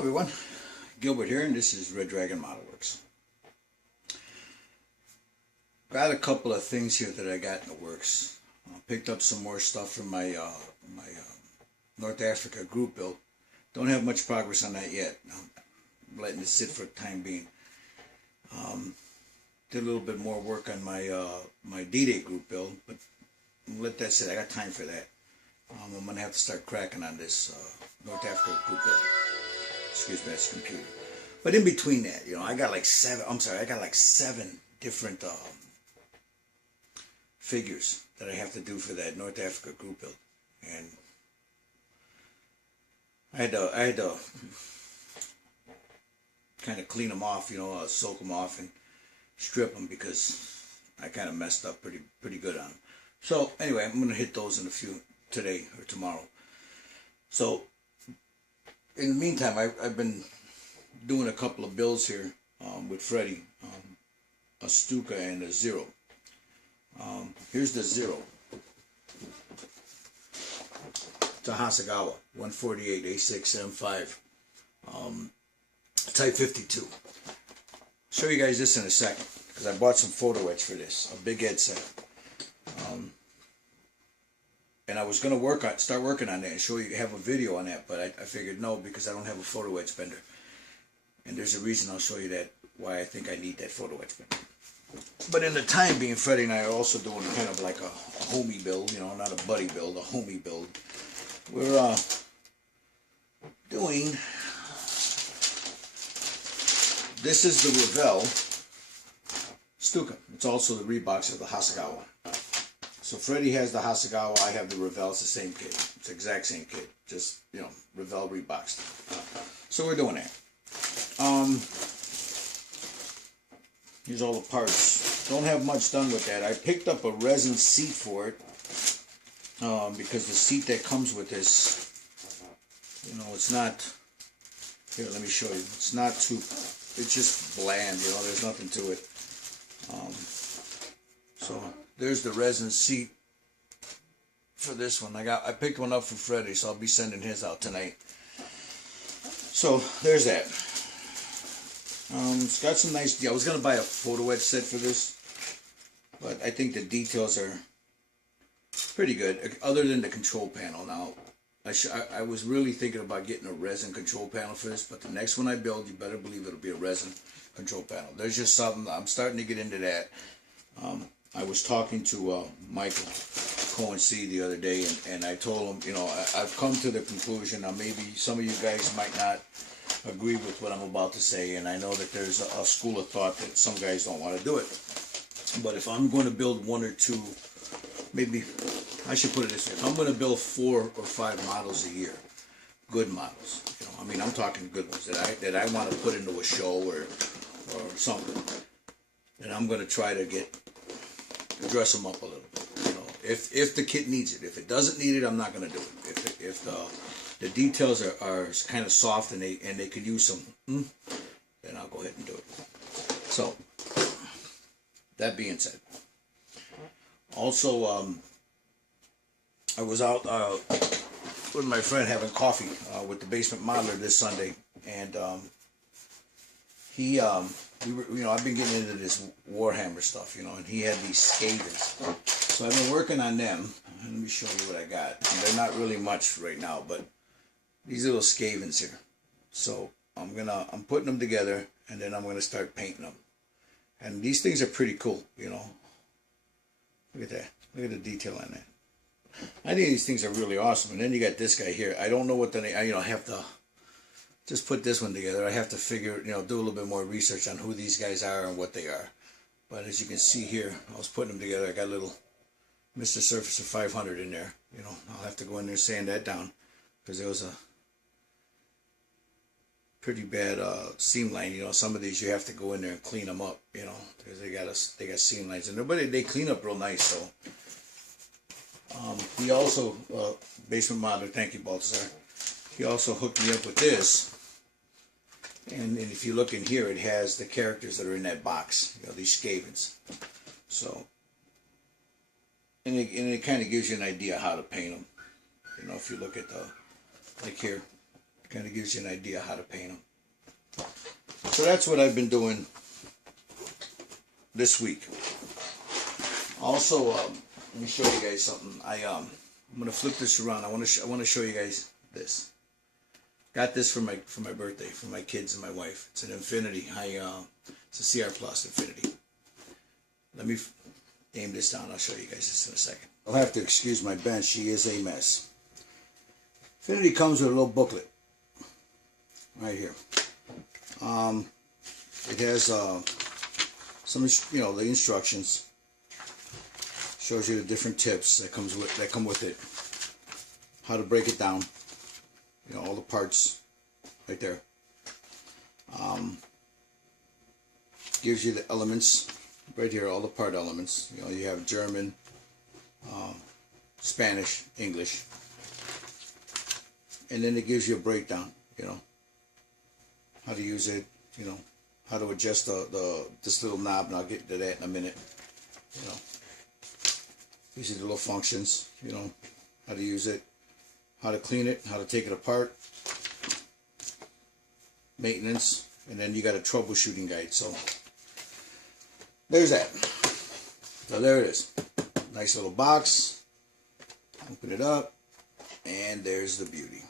everyone, Gilbert here, and this is Red Dragon Model Works. Got a couple of things here that I got in the works. Picked up some more stuff from my North Africa group build. Don't have much progress on that yet. I'm letting it sit for the time being. Did a little bit more work on my D-Day group build, but let that sit. I got time for that. I'm gonna have to start cracking on this North Africa group build. Excuse me, that's the computer. But in between that, I got like seven different figures that I have to do for that North Africa group build, and I had to kind of clean them off, soak them off and strip them because I kind of messed up pretty good on them. So anyway, I'm gonna hit those in a few today or tomorrow. So in the meantime, I've been doing a couple of builds here with Freddie, a Stuka and a Zero. Here's the Zero. It's a Hasegawa 148 A6M5 Type 52. Show you guys this in a second because I bought some photo etch for this, a big Ed set. And I was going to start working on that and show you, have a video on that, but I figured no, because I don't have a photo etch bender. And there's a reason I'll show you that, why I think I need that photo etch bender. But in the time being, Freddie and I are also doing kind of like a homie build, not a buddy build, a homie build. We're doing, this is the Revell Stuka. It's also the rebox of the Hasegawa. So Freddie has the Hasegawa, I have the Revell. It's the same kit. It's the exact same kit. Just, Revell reboxed. So we're doing that. Here's all the parts. Don't have much done with that. I picked up a resin seat for it. Because the seat that comes with this, it's not, here, let me show you. It's not too, it's just bland, there's nothing to it. So there's the resin seat for this one. I picked one up for Freddie, so I'll be sending his out tonight. So there's that. It's got some nice. I was gonna buy a photo etch set for this, but I think the details are pretty good, other than the control panel. Now, I was really thinking about getting a resin control panel for this, but the next one I build, you better believe it'll be a resin control panel. There's just something, I'm starting to get into that. I was talking to Michael Cohen C the other day, and I told him, I've come to the conclusion, now maybe some of you guys might not agree with what I'm about to say, and I know that there's a school of thought that some guys don't want to do it. But if I'm going to build one or two, maybe, I should put it this way, if I'm going to build 4 or 5 models a year, good models, I'm talking good ones that I want to put into a show or something, and I'm going to try to dress them up a little bit, if the kit needs it. If it doesn't need it, I'm not going to do it. If the details are kind of soft and they could use some, then I'll go ahead and do it. So, that being said, also, I was out with my friend having coffee with the basement modeler this Sunday, and I've been getting into this Warhammer stuff, and he had these Skavens. So I've been working on them. Let me show you what I got. And they're not really much right now, but these little Skavens here. So I'm putting them together, and then I'm gonna start painting them. And these things are pretty cool, Look at that. Look at the detail on that. I think these things are really awesome. And then you got this guy here. I don't know what the name. I have to just put this one together. I have to figure, do a little bit more research on who these guys are and what they are. But as you can see here, I was putting them together. I got a little Mr. Surfacer 500 in there. I'll have to go in there and sand that down because there was a pretty bad seam line. Some of these you have to go in there and clean them up. Because they got seam lines in there, but they clean up real nice. So he also basement modeler. Thank you, Baltazar. He also hooked me up with this. And if you look in here, it has the characters that are in that box, these Skavens. So, and it kind of gives you an idea how to paint them. If you look at like here, Kind of gives you an idea how to paint them. So that's what I've been doing this week. Also, let me show you guys something. I'm gonna flip this around. I want to show you guys this. Got this for my birthday, for my kids and my wife. It's an Infinity. It's a CR Plus Infinity. Let me aim this down. I'll show you guys this in a second. I'll have to excuse my bench. She is a mess. Infinity comes with a little booklet right here. It has some, the instructions. Shows you the different tips that come with it. How to break it down. All the parts right there. Gives you the elements right here, all the part elements. You have German, Spanish, English, and then it gives you a breakdown. How to use it. How to adjust this little knob, and I'll get to that in a minute. Gives you the little functions. How to use it, how to clean it, how to take it apart, maintenance, and then you got a troubleshooting guide. So there's that. So there it is. Nice little box. Open it up, and there's the beauty.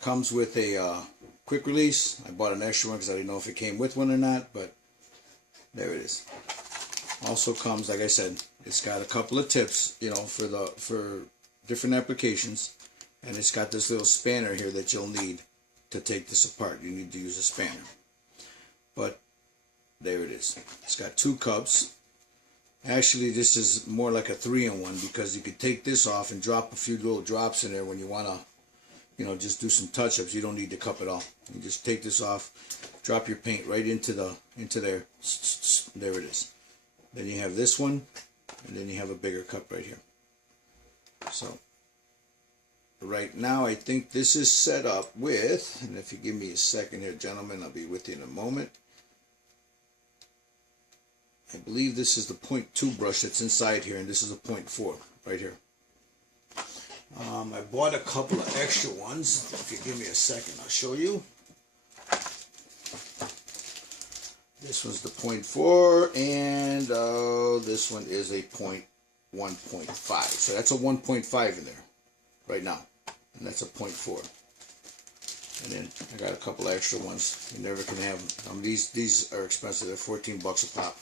Comes with a quick release. I bought an extra one because I didn't know if it came with one or not, but there it is. Also comes, like I said, it's got a couple of tips, for different applications, and it's got this little spanner here that you'll need to take this apart. You need to use a spanner. But there it is. It's got 2 cups. Actually, this is more like a 3-in-1 because you could take this off and drop a few little drops in there when you want to, just do some touch-ups. You don't need the cup at all. You just take this off, drop your paint right into there. There it is. Then you have this one, and then you have a bigger cup right here. So right now I think this is set up with, and if you give me a second here, gentlemen, I'll be with you in a moment. I believe this is the 0.2 brush that's inside here, and this is a 0.4 right here. I bought a couple of extra ones. If you give me a second, I'll show you. This one's the 0.4, and this one is a 1.5. So that's a 1.5 in there right now, and that's a 0.4. And then I got a couple of extra ones. You never can have them. These are expensive. They're $14 a pop.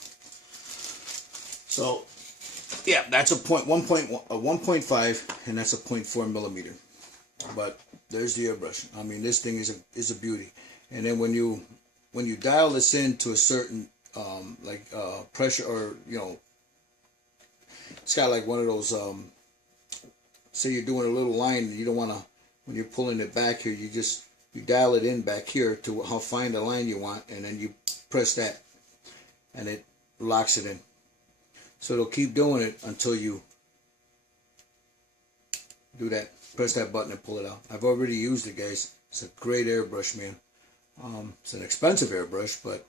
So yeah, that's a 1.5, and that's a 0.4 millimeter. But there's the airbrush. I mean, this thing is a beauty. And then when you dial this in to a certain pressure, or it's got like one of those. Say you're doing a little line, and you don't want to. When you're pulling it back here, you dial it in back here to how fine the line you want, and then you press that, and it locks it in. So it'll keep doing it until you do that. Press that button and pull it out. I've already used it, guys. It's a great airbrush, man. It's an expensive airbrush, but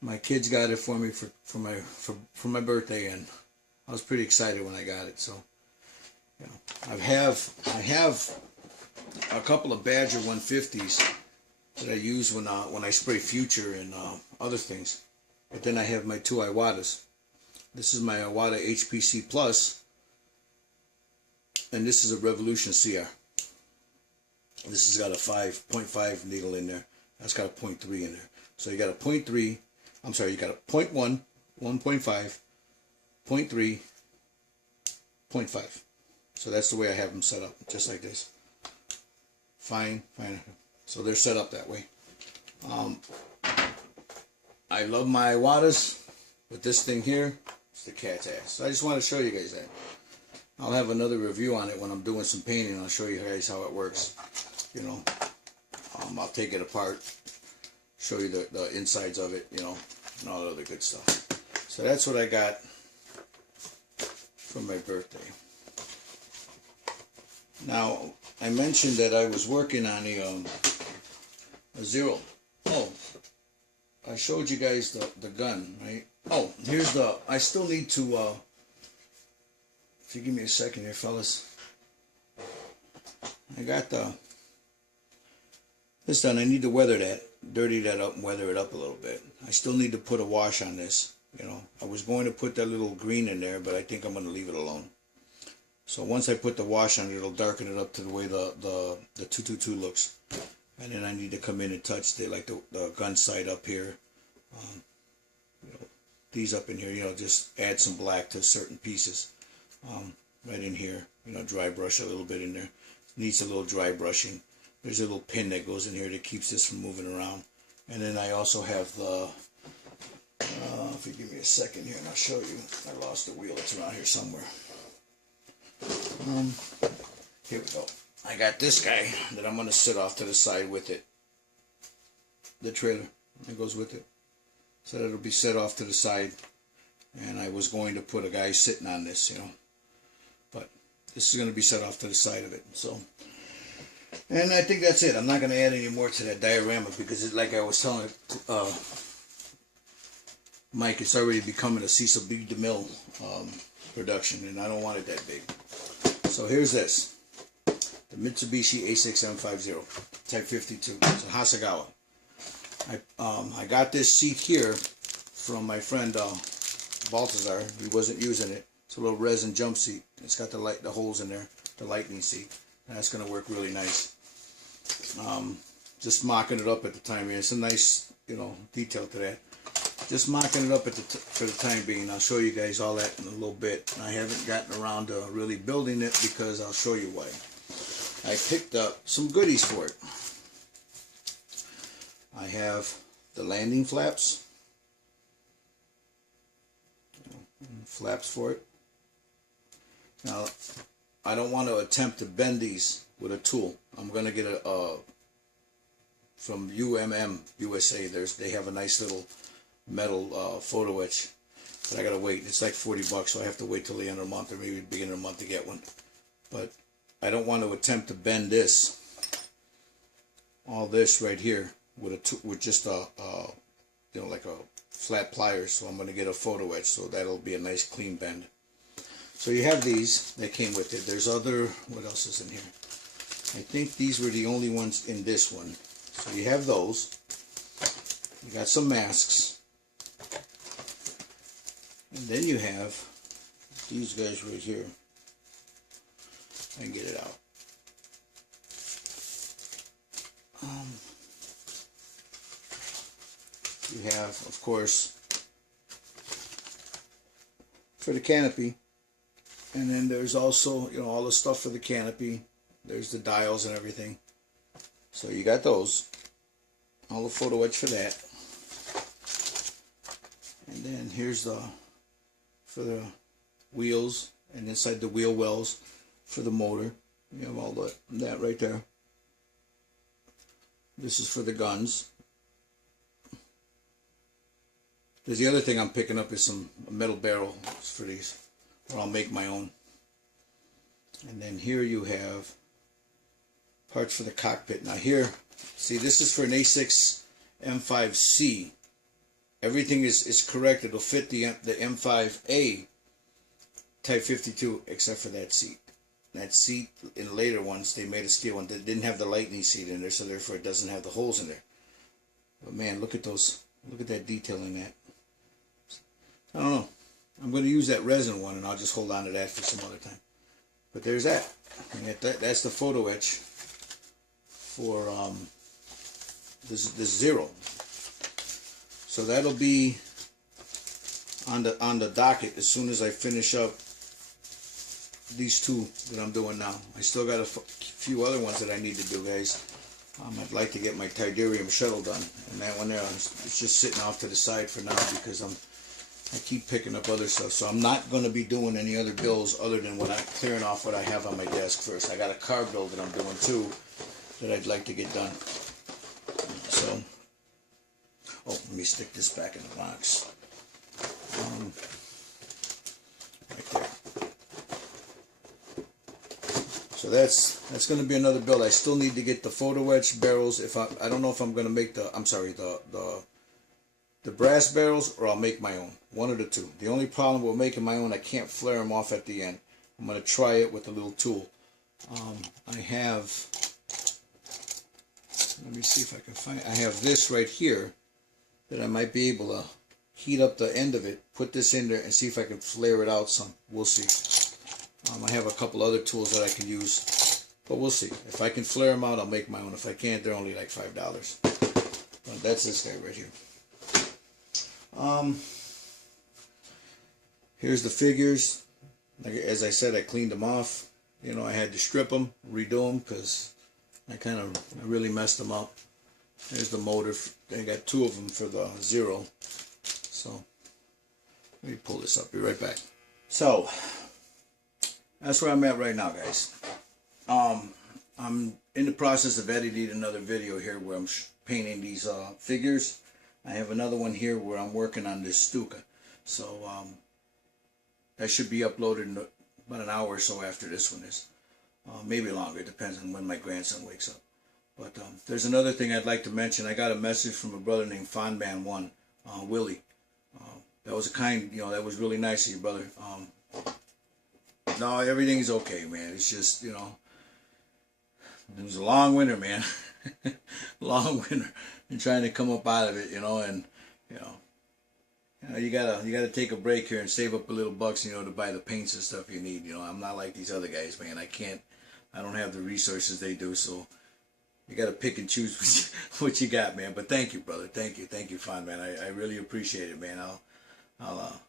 my kids got it for me for my birthday, and I was pretty excited when I got it. So I have a couple of Badger 150s that I use when I spray Future and other things. But then I have my 2 Iwatas. This is my Iwata HPC Plus, and this is a Revolution CR. This has got a 5.5 needle in there. That's got a 0.3 in there. So you got a 0.3. I'm sorry, you got a 0.1, 1.5, 0.3, 0.5. So that's the way I have them set up, just like this. Fine. So they're set up that way. I love my Iwatas, but this thing here is the cat's ass. So I just want to show you guys that. I'll have another review on it when I'm doing some painting. I'll show you guys how it works. I'll take it apart, show you the insides of it, and all the other good stuff. So that's what I got for my birthday. Now, I mentioned that I was working on a Zero. Oh, I showed you guys the gun, right? Oh, here's I still need to, if you give me a second here, fellas. I got this done. I need to dirty that up and weather it up a little bit. I still need to put a wash on this. You know, I was going to put that little green in there, but I think I'm going to leave it alone. So once I put the wash on it, it'll darken it up to the way the 222 looks. And then I need to come in and touch the gun sight up here. You know, these up in here, you know, just add some black to certain pieces. Right in here, you know, dry brush a little bit in there. Needs a little dry brushing. There's a little pin that goes in here that keeps this from moving around. And then I also have the, if you give me a second here and I'll show you. I lost the wheel, it's around here somewhere. Here we go. I got this guy that I'm going to sit off to the side with it. The trailer that goes with it. So that'll be set off to the side. And I was going to put a guy sitting on this, you know. But this is going to be set off to the side of it. So, and I think that's it. I'm not going to add any more to that diorama because, like I was telling Mike, it's already becoming a Cecil B. DeMille production, and I don't want it that big. So here's this. The Mitsubishi A6M50 Type 52. It's a Hasegawa. I got this seat here from my friend Baltazar. He wasn't using it. It's a little resin jump seat. It's got the holes in there, the lightning seat. And that's going to work really nice. Just mocking it up at the time being. It's a nice, you know, detail to that. Just mocking it up for the time being. I'll show you guys all that in a little bit. I haven't gotten around to really building it because I'll show you why. I picked up some goodies for it. I have the landing flaps. Flaps for it. Now, I don't want to attempt to bend these with a tool. I'm going to get a from UMM USA. They have a nice little metal photo etch, but I gotta wait. It's like $40, so I have to wait till the end of the month or maybe beginning of the month to get one. But I don't want to attempt to bend this, all this right here, with just a you know, like a flat pliers. So I'm gonna get a photo etch, so that'll be a nice clean bend. So you have these that came with it. There's other, what else is in here? I think these were the only ones in this one. So you have those. You got some masks. And then you have these guys right here. I can get it out. You have, of course, for the canopy. And then there's also, you know, all the stuff for the canopy. There's the dials and everything. So you got those. All the photo etch for that. And then here's for the wheels, and inside the wheel wells for the motor. You have all that right there. This is for the guns. There's the other thing I'm picking up is some metal barrels for these, or I'll make my own. And then here you have parts for the cockpit. Now here, see, this is for an A6 M5C. Everything is correct. It'll fit the M5A Type 52 except for that seat. That seat in later ones, they made a steel one that didn't have the lightning seat in there, so therefore it doesn't have the holes in there. But man, look at those. Look at that detail in that. I don't know. I'm going to use that resin one, and I'll just hold on to that for some other time. But there's that. And that's the photo etch for this zero. So that'll be on the docket as soon as I finish up these two that I'm doing now. I still got a few other ones that I need to do, guys. I'd like to get my Tidarium shuttle done, and that one there, it's just sitting off to the side for now because I keep picking up other stuff. So I'm not going to be doing any other bills other than what I'm clearing off what I have on my desk first. I got a car build that I'm doing too that I'd like to get done. So, oh, let me stick this back in the box. Right there. So that's going to be another build. I still need to get the photo etch barrels. If I don't know if I'm going to make the brass barrels, or I'll make my own. One of the two. The only problem with making my own, I can't flare them off at the end. I'm going to try it with a little tool. I have, let me see if I can find, I have this right here that I might be able to heat up the end of it, put this in there and see if I can flare it out some. We'll see. I have a couple other tools that I can use, but we'll see. If I can flare them out, I'll make my own. If I can't, they're only like $5. But that's this guy right here. Here's the figures. Like, as I said, I cleaned them off. You know, I had to strip them, redo them, because I really messed them up. There's the motor. I got 2 of them for the 0. So, let me pull this up. Be right back. So, that's where I'm at right now, guys. I'm in the process of editing another video here where I'm painting these figures. I have another one here where I'm working on this Stuka. So, that should be uploaded in about an hour or so after this one is. Maybe longer, it depends on when my grandson wakes up. But there's another thing I'd like to mention. I got a message from a brother named Fondman1, Willie. That was a kind, you know, that was really nice of you, brother. No, everything's okay, man. It's just, you know, it was a long winter, man. Long winter. And trying to come up out of it, you know, and, you know, you gotta take a break here and save up a little bucks, you know, to buy the paints and stuff you need. You know, I'm not like these other guys, man. I don't have the resources they do, so you gotta pick and choose what you got, man. But thank you, brother. Thank you, Fond Man. I really appreciate it, man. I'll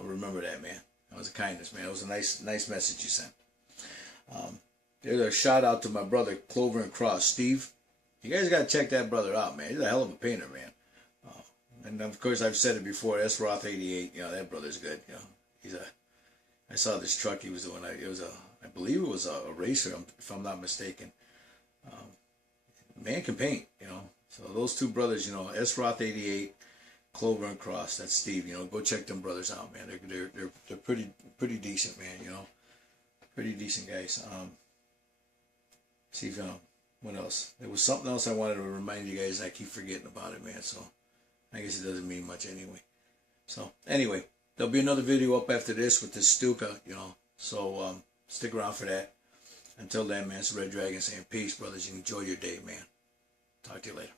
remember that, man. That was a kindness, man. It was a nice message you sent. There's a shout out to my brother Clover and Cross, Steve. You guys gotta check that brother out, man. He's a hell of a painter, man. And of course, I've said it before. S. Roth 88. You know, that brother's good. You know, I saw this truck he was doing. I believe it was a racer, if I'm not mistaken. Man can paint. You know, so those 2 brothers, you know, S. Roth 88, Clover and Cross. That's Steve. You know, go check them brothers out, man. They're pretty decent, man. You know, pretty decent guys. See if what else? There was something else I wanted to remind you guys. I keep forgetting about it, man. So. I guess it doesn't mean much anyway. So, anyway, there'll be another video up after this with this Stuka, you know. So, stick around for that. Until then, man, it's Red Dragon saying peace, brothers. You enjoy your day, man. Talk to you later.